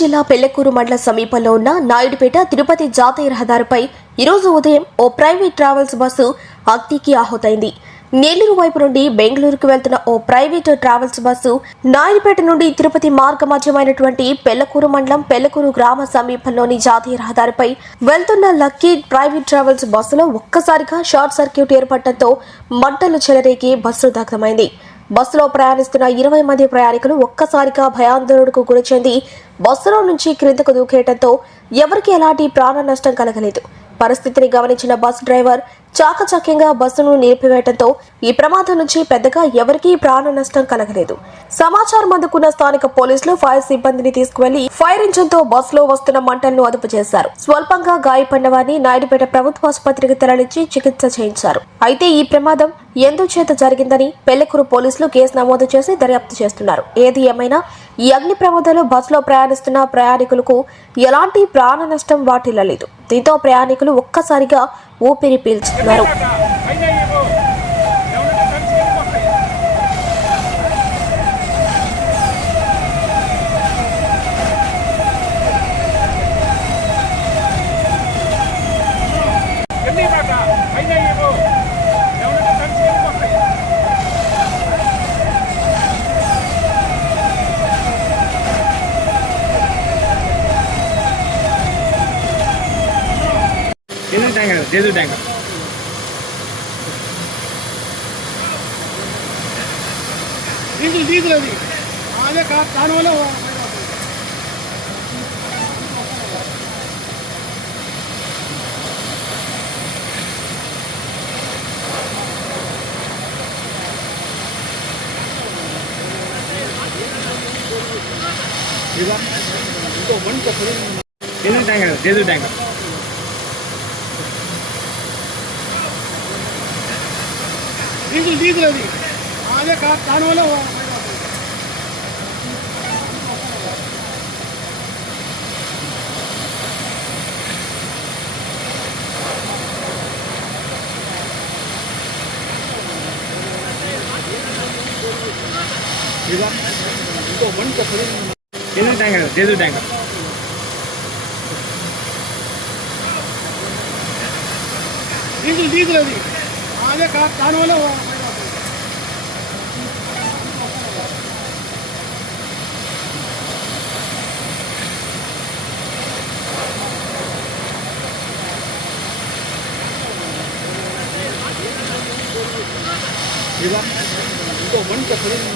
జిల్లా పెళ్ళకూరు మండల సమీపంలో ఉన్న నాయుడుపేట తిరుపతి జాతీయ రహదారిపై ఈరోజు ఉదయం ఓ ప్రైవేట్ ట్రావెల్స్ బస్సు అగ్నికి ఆహుతైంది. నెల్లూరు వైపు నుండి బెంగళూరుకు వెళ్తున్న ఓ ప్రైవేట్ ట్రావెల్స్ బస్సు నాయుడుపేట నుండి తిరుపతి మార్గ మధ్యమైనటువంటి పెళ్ళకూరు మండలం పెళ్ళకూరు గ్రామ సమీపంలోని జాతీయ రహదారిపై వెళ్తున్న లక్కీ ప్రైవేట్ ట్రావెల్స్ బస్సులో ఒక్కసారిగా షార్ట్ సర్క్యూట్ ఏర్పడటంతో మంటలు చెలరేగి బస్సు దగ్ధమైంది. బస్సులో ప్రయాణిస్తున్న ఇరవై మంది ప్రయాణికులు ఒక్కసారిగా భయాందోళనకు గురి చెంది బస్సులో నుంచి క్రిందకు దూకేయడంతో ఎవరికి ఎలాంటి ప్రాణ నష్టం కలగలేదు. పరిస్థితిని గమనించిన బస్ డ్రైవర్ చాకచక్యంగా బస్సును నిలిపివేయడంతో ఈ ప్రమాదం నుంచి పెద్దగా ఎవరికీ ప్రాణ నష్టం కలగలేదు. సమాచారం అందుకున్న స్థానిక పోలీసులు ఫైర్ సిబ్బందిని తీసుకువెళ్ళి ఫైర్ ఇంజిన్తో బస్సులో వస్తున్న మంటలను అదుపు చేశారు. స్వల్పంగా గాయపడిన వారిని నాయుడుపేట ప్రభుత్వ ఆసుపత్రికి తరలించి చికిత్స చేయించారు. అయితే ఈ ప్రమాదం ఎందుచేత జరిగిందని పెళ్ళకూరు పోలీసులు కేసు నమోదు చేసి దర్యాప్తు చేస్తున్నారు. ఏది ఏమైనా ఈ అగ్ని ప్రమాదంలో బస్సులో ప్రయాణిస్తున్న ప్రయాణికులకు ఎలాంటి ప్రాణ నష్టం వాటిల్లలేదు. దీంతో ప్రయాణికులు ఒక్కసారిగా ఊపిరి పీల్చుతున్నారు. ఎన్ని మాట? పైన ఇవ్వు. জেজু ট্যাঙ্গা डीजल डीजल अभी आगे का कान वाला हुआ जेजू टैंकर जेजू tanker diesel tanker diesel diesel అది అదే కా- దానివల్ల ఇదిగో ఇంకో మంచి డీజిల్ ట్యాంకర్ డీజిల్ ట్యాంకర్ आगे का कान वाले हो तो मन का